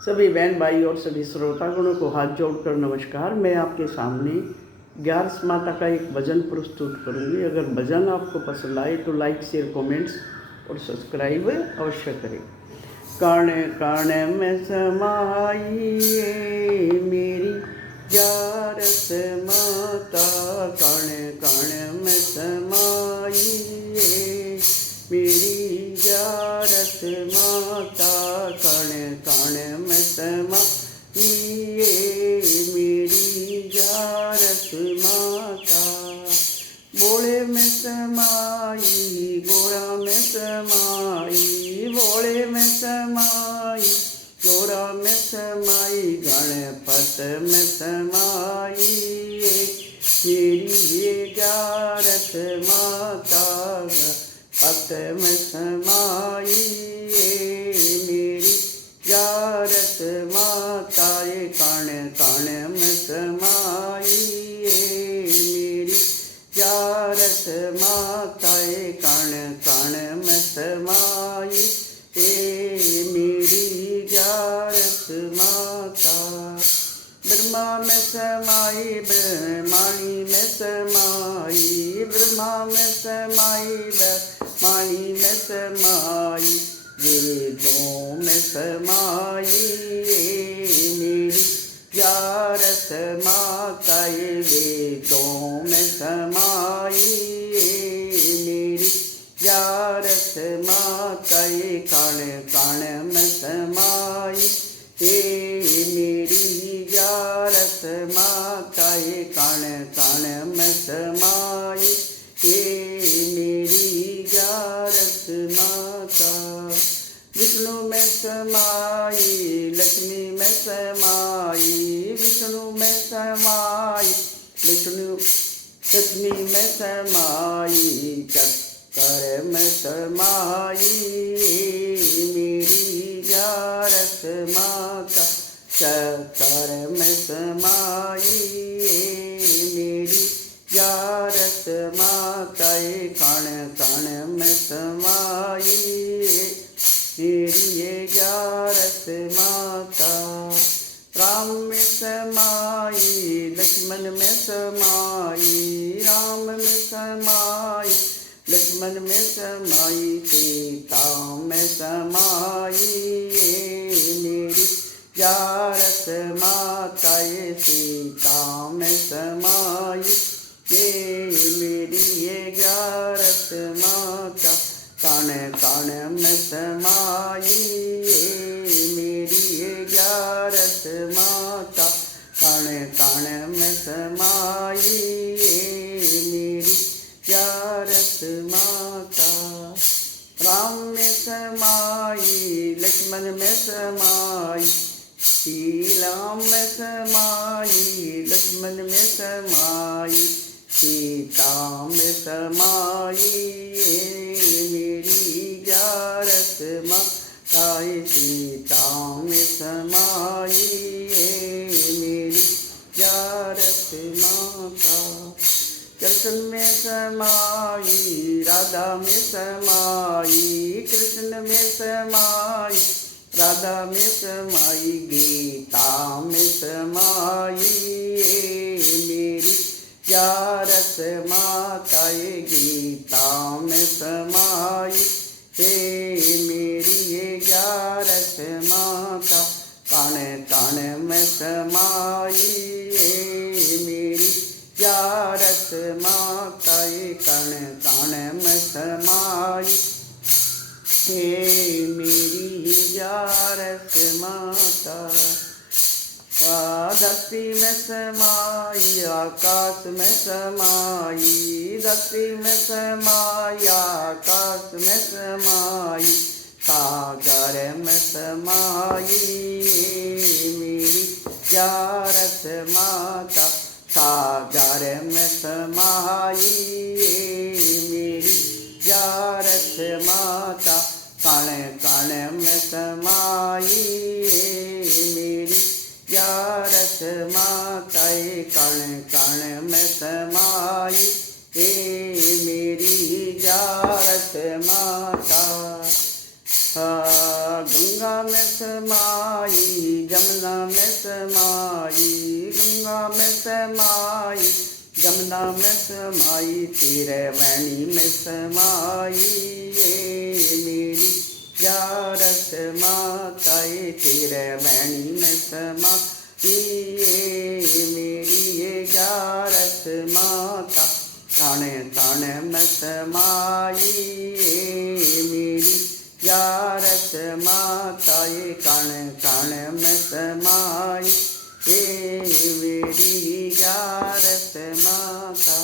सभी बहन भाई और सभी श्रोतागणों को हाथ जोड़कर नमस्कार। मैं आपके सामने 11 माता का एक भजन प्रस्तुत करूंगी। अगर भजन आपको पसंद आए तो लाइक शेयर कमेंट्स और सब्सक्राइब अवश्य करें। कण कण में समाई मेरी 11 माता, कण कण में समाई मेरी 11 माता, कण कण में समाई मेरी 11 माता। बोले में समाई, गोरा में समाई, बोले में समाई, गोरा में समाई, गणपत में समाई मेरी 11 माता, पत में समाई मेरी 11 माता। कण कण में समाई मेरी 11 माता, कण कण में समाई मेरी 11 माता। ब्रह्मा में समाई, ब्रह्माणी में समाई, ब्रह्मा में समाई, ब्रह्माणी में समाई, वेदों में समाई मेरी 11 माता, वेदों में समाई मेरी 11 माता। कण कण में समाई मेरी 11 माता, कण कण में समाई मेरी 11 माता। विष्णु में समाई, लक्ष्मी में समाई, विष्णु में समाई, विष्णु लक्ष्मी में समाई, चक्कर में समाई मेरी 11 माता, चक्कर में समाई मेरी 11 माता। कण कण में समाई मेरी 11 माता। राम में समाई, लक्ष्मण में समाई, राम में समाई, लक्ष्मण में समाई, सीता में समाई मेरी 11 माता, सीता में समाई मेरी 11 माता। कण कण में समाई मेरी 11 माता, कण कण में समाई मेरी 11 माता। राम में समाई, लक्ष्मण में समाई, श्री राम में समाई, लक्ष्मण में समाई, सीता में समाई मेरी 11 माता, सीता में समाई मेरी 11 माता। कृष्ण में समाई, राधा में समाई, कृष्ण में समाई, राधा में समाई, गीता में समाई मेरी 11 माता, गीता में समाई मेरी 11 माता। कण कण में समाई मेरी 11 माता, कण कण में समाई मेरी 11 माता। धरती में समाई, आकाश में समाई, धरती में समाई, आकाश में समाई, सागर में समाई मेरी 11 माता, सागर में समाई मेरी 11 माता। कण कण में समाई मेरी 11 माता, कण कण में समाई मेरी 11 माता। गंगा में समाई, जमुना में समाई, गंगा में समाई, जमुना में समाई, तेरे वाणी में समाई, ये मेरी ग्यारस माता, ये तेरे वाणी में समाई, ये मेरी ये ग्यारस माता, कण कण में समाई, ये मेरी ग्यारस माता, ये कण कण में समाई, ये मेरी ग्यारस माता।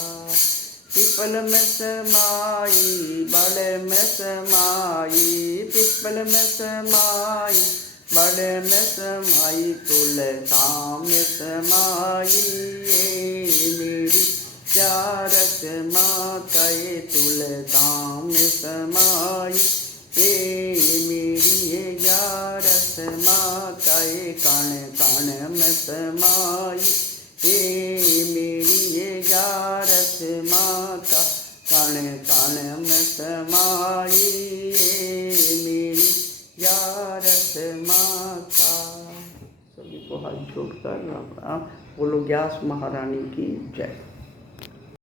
पिपल में समाई, बड़े में समाई, पिपल में समाई, बड़े में समाई, तुलसा में समाई, ये मेरी ग्यारस माता, ये तुलसा में समाई, ये मेरी ये ग्यारस माता, ये कण कण में समाई, ये मेरी ये ग्यारस माता, कण कण में समाई, ये मेरी ग्यारस माता। सभी को हाथ जोड़कर राम राम बोलो। ग्यास महारानी की जय।